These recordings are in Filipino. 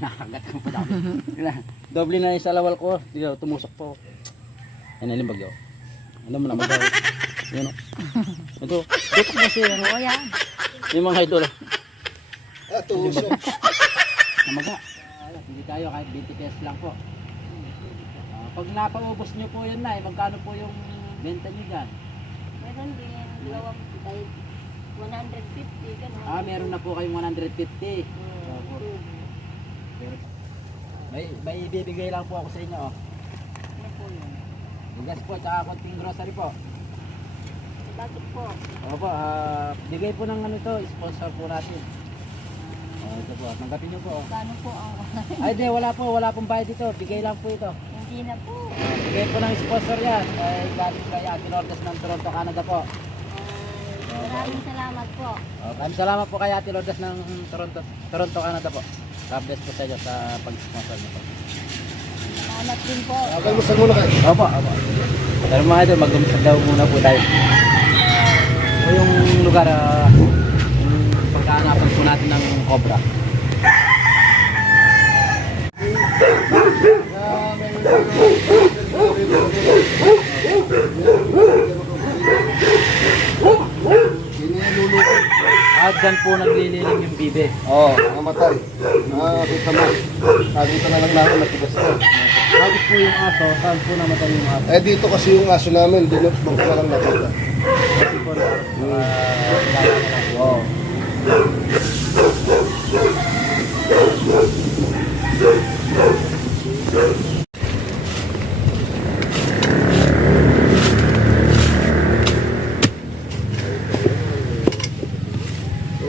Nakagat ko pa dami. Doble na yung salawal ko. Tumusok po. Yan yung bagyo. Ano mo na magawa. Yan o. Ito. Dutok na siya. Oo yan. Yung mga idol. Tusok. Namaga. Hindi tayo kahit 20 pesos lang po. Pag napaubos nyo po yun na, magkano po yung benta nyo dyan? Meron din. 150. Ganun. Meron na po kayong 150. May ibibigay lang po ako sa inyo. Ano po yun? Bugas po, tsaka konting grocery po. Bakit po? Opo, bigay po ng ano to, sponsor po natin. Ito po, tanggapin nyo po. Kano po ang... Ay di, wala pong bayad dito, bigay lang po ito. Hindi na po. Bigay po ng sponsor yan, ay galing kay Ate Lourdes ng Toronto, Canada po. Maraming salamat po. Maraming salamat po kay Ate Lourdes ng Toronto, Canada po. God bless po sa inyo sa pag-sponsor nyo po. Salamat din po. Kalmusan muna kayo. Opo. Pero mga idol, mag-umpisa daw muna po tayo. Ito yung lugar, yung pagkahanapan po natin ng cobra. At dyan po naglililim yung bibe. Oo, namatay. Kita mo. Nakita na lang namin, matigas na. Bakit po yung aso? Saan po namatay yung aso? Dito kasi yung aso namin, doon ko lang nakita. Kasi po Oo.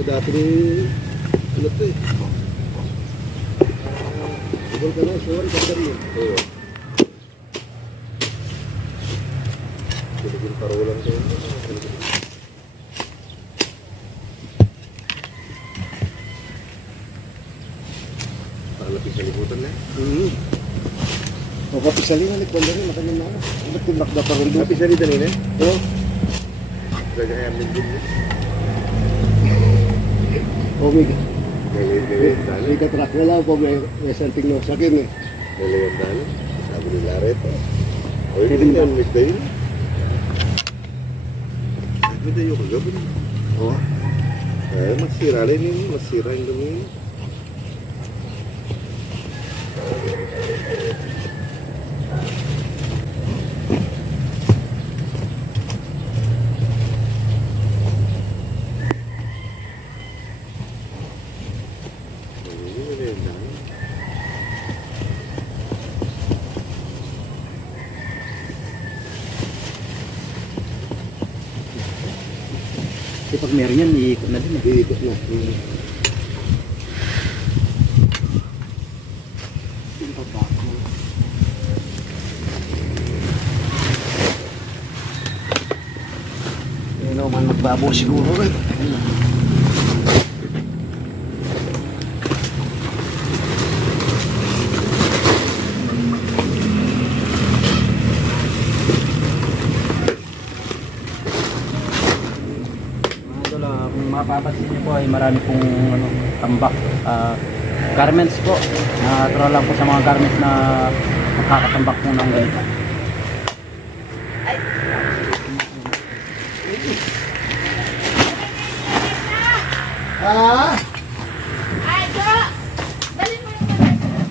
Dati ni ano to eh. Ibon ka na, sorry, ganda rin. Oo. Pilipin parolan ko. Palapis sa libutan na. O kapisali na, nagpanda rin, nakanyang na. Ba't kung nakdapa rin doon? Kapisali na rin eh? Oo. Gagayam din din eh. Omega. May katrak na lang po, may something no sa akin eh. Nalayan dalo, sabi ni Laret. O hindi yan, midday. Midday yung kagabi. Oo. Masira rin yun, masira yung dumi. Kasi pag meron yan, iikot na din eh. Iikot na. Ano man magbabo siguro rin. Mapapansin niyo po ay marami pong tambak. Garments po. Natural lang po sa mga garments na makakatambak po ng ganito. Ay, Jo! Dali mo yung camera.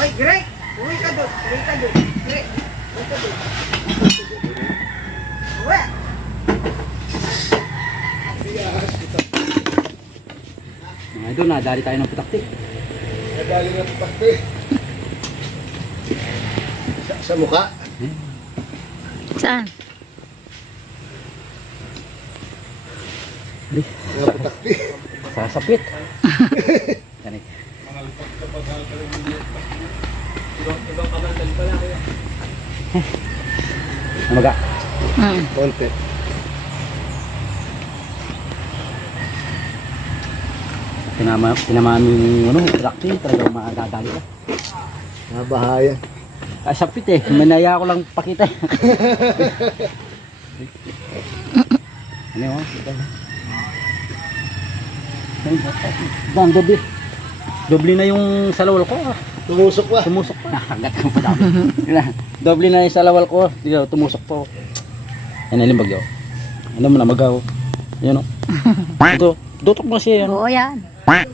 Oy, Greg! Uwi ka doon! Uwi ka doon! Greg! Uwi ka doon! Uwi! Mga idol, nadali tayo ng putakti. Nadali na patakti. Sa mukha. Saan? Napatakti. Sasapit. Ganit. Namaga. Konti. Tinamaan yung putakti, talagang makakadali ka. Nabahaya. Ah, sapit eh. Manaya ko lang pakita. Ano yun? Dan, doble. Doble na yung salawal ko. Tumusok pa. Tumusok pa. Nakagat ko pa dami. Doble na yung salawal ko. Dito, tumusok pa. Yan yung bagyo. Ano mo na magaw. Yan o. Ito, dutok mo siya yan. Oo yan.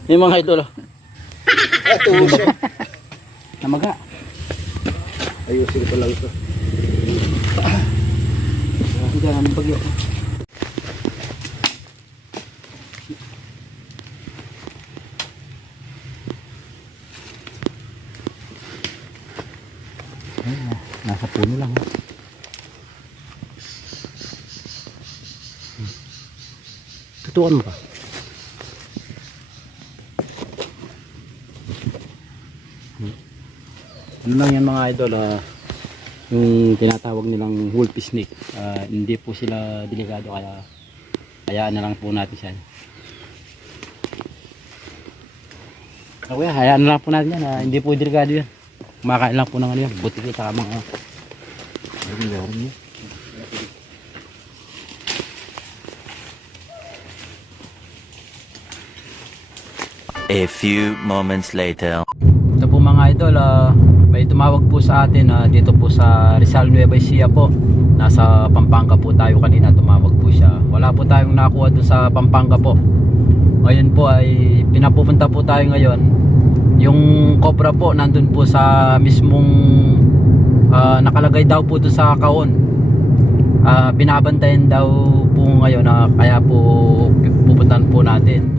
Yung mga idol. Tumusok. Namaga. Ayusin ko lang ito. Hindi namin bagyo. Nasa puno lang. Tutukan mo pa. Ano lang yan mga idol, yung tinatawag nilang wolf snake. Hindi po sila delikado, kaya hayaan na lang po natin siya. Okay, hayaan na lang po natin yan. Hindi po delikado yan. Kumakain lang po ng ano yan. Buti kita mga A few moments later. Ito po mga idol, may tumawag po sa atin dito po sa Rizal Nueva Ecija po. Nasa Pampanga po tayo kanina, tumawag po siya. Wala po tayong nakuha doon sa Pampanga po. Ngayon po ay pinapupunta po tayo ngayon. Yung cobra po nandun po sa mismong nakalagay daw po doon sa kaon. Binabantayan daw po ngayon, kaya po pupuntahan po natin.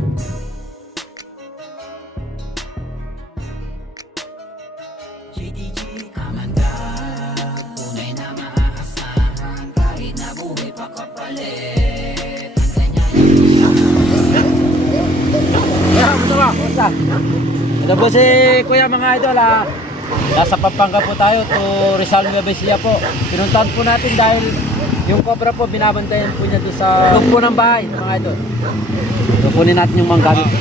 Ito po si Kuya mga idol, nasa Pampanga po tayo to Rizal Nueva Ecija po. Pinuntahan po natin dahil yung cobra po binabantayan po niya doon sa loob po ng bahay mga idol. So kunin natin yung mga gamit.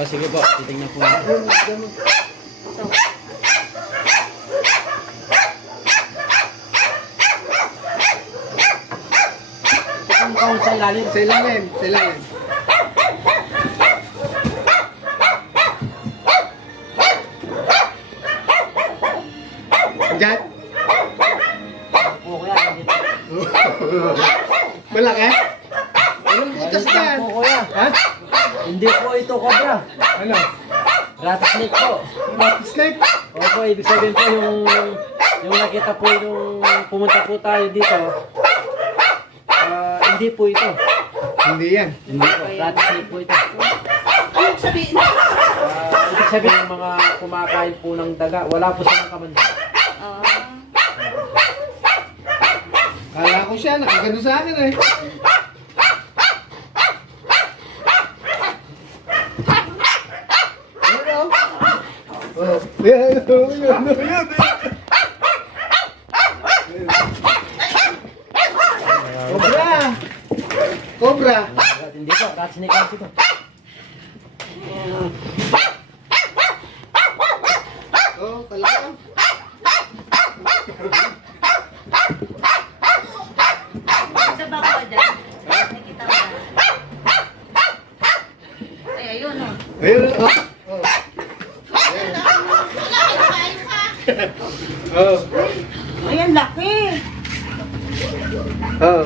Oh, sige po, titingnan po natin. Ang kaon sa ilalim. Sa ilalim. Sa ilalim. Diyan. Po kuya, nandito. Malaki? Anong butas Ayun lang yan? po kuya. Ha? Hindi po ito cobra. Ano? Rattlesnake po. Snake? Opo, ibig sabihin po yung nakita po nung pumunta po tayo dito. Hindi po ito. Hindi yan. Hindi po. Rattlesnake po ito. Ano sabihin? Ibig sabihin yung mga kumakain po ng daga, wala po silang kamanda. Kala ko siya, nakagano sa akin eh. Ano? Oh, yan, yan. Cobra! Cobra! Hindi po, rattlesnake lang ito. Oh, talaga. Sa bako dyan. Nakita mo na. Ay, ayun o. Ayun, oh. Oh. Ayan, laki. Oh.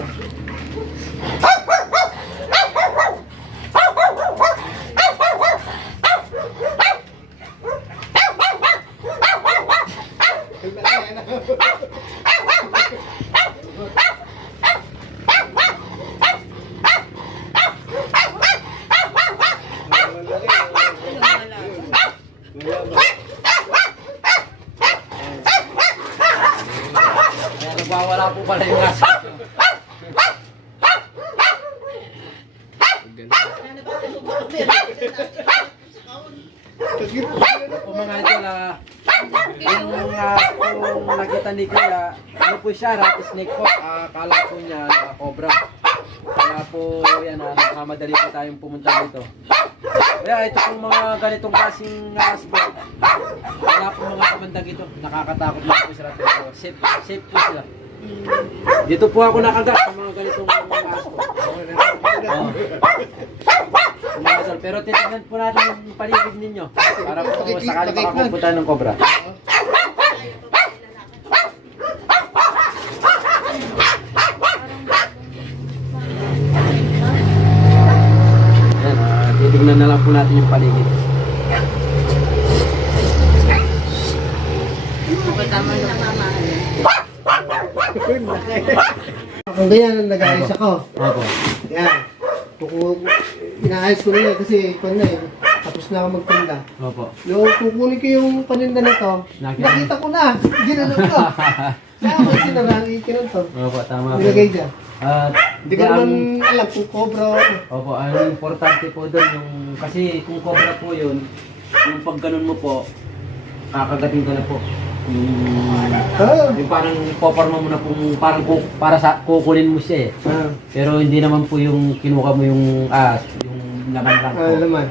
Kung mga idol, kung nakita ni Kuya, ano po siya, rattlesnake po. Akala po niya na cobra. Kaya po, yan, nakamadali po tayong pumunta dito. Kaya ito pong mga ganitong klaseng asbo. Wala po mga kamandag ito. Nakakatakot lang po sila. Pero safe po sila. Dito po ako nakagat sa mga ganitong asbo. Mga idol, pero titignan po natin yung paligid ninyo. Para po sakali makapupunta ng cobra. Ayan, titignan na lang po natin yung paligid. Kung ganyan, nag-aayos ako. Opo. Yan. Inaayos ko na yan kasi kung na tapos na ako magtinda. Opo. Yung kukunin ko yung paninda na to, nakita ko na. Ginanong ko. Kaya ako sinarang ikinan to. Opo, tama po. Nilagay dyan. At Hindi ko naman alam kung cobra. Opo, ang importante po doon yung kasi kung cobra po yun, yung pag ganun mo po, kakagating ka na po. Yung parang poporma mo na pong parang para sa kukunin mo siya eh. Pero hindi naman po yung kinuha mo yung yung laman lang po. Laman.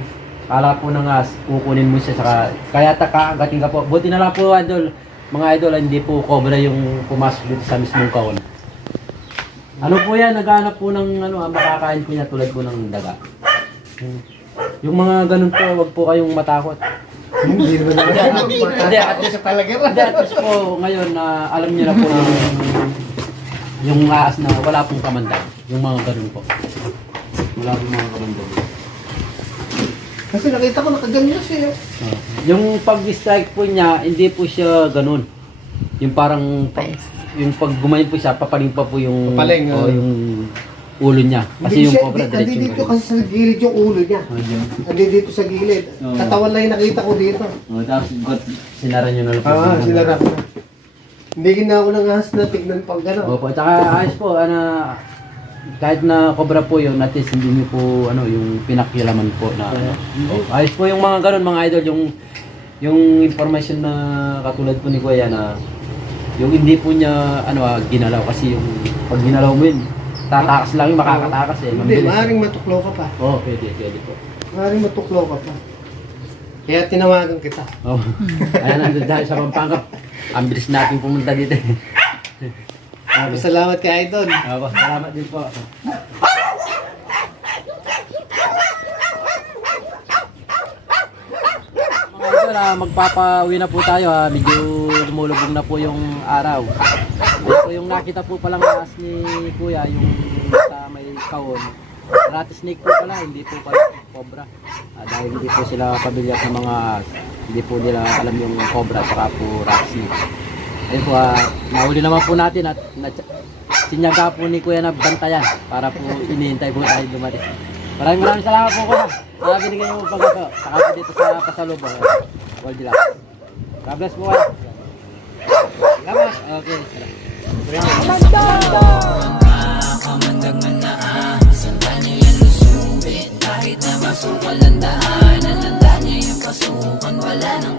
Kala po ng kukunin mo siya saka kaya kakagating ka po. Buti na lang po idol, mga idol, hindi po cobra yung pumasok dito sa mismong kaon. Ano po yan, naghanap po ng makakain po niya tulad po ng daga. Yung mga ganun po, wag po kayong matakot. Hindi naman naman. Hindi, at least po ngayon na alam niyo na po yung aas na wala pong kamandag. Yung mga ganun po. Wala pong mga kamandag. Kasi nakita ko nakaganyan siya. Yung pag-strike po niya, hindi po siya ganun. Yung parang yung pag gumayon po siya, papaling pa po yung Papaling, yung ulo niya. Kasi yung cobra diretso. Hindi dito kasi sa gilid yung ulo niya. Hindi dito sa gilid. Katawan lang yung nakita ko dito. Tapos sinara niyo na lang po. Sinarap na. Hindi gina ako ng ahas na tignan pag gano'n. Opo, at saka ayos po, kahit na cobra po yun, at least hindi niyo po yung pinakialaman po na ayos po yung mga ganun mga idol, yung information na katulad po ni Kuya na yung hindi po niya ginalaw kasi yung pag ginalaw mo yun, tatakas lang yung makakatakas eh. Hindi, maaaring matuklaw ka pa. Oo, pwede po. Maaaring matuklaw ka pa. Kaya tinawagan kita. Oo. Ayan, nandun tayo sa Pampanga. Ang bilis natin pumunta dito. Salamat kay Idol. Opo, salamat din po. Mga idol, magpapauwi na po tayo ha. Medyo lumulubog na po yung araw. Ito yung nakita po palang aas ni Kuya, yung sa may kaon. Rattlesnake po pala, hindi po pala cobra. Dahil hindi po sila pamilyar sa mga aas. Hindi po nila alam yung cobra at saka po rattlesnake. Ayun po, nahuli naman po natin at sinyaga po ni Kuya na bantayan para po inihintay po tayo dumating. Maraming salamat po Kuya. Binigay niyo po pag-ito. Saka po dito sa pasalubong. Goldilocks. God bless po Kuya. Salamat. Okay. Kamandag man na sandan niya yan lusubit. Kahit na masukal ang daan, ang niya yung pasukan, wala nang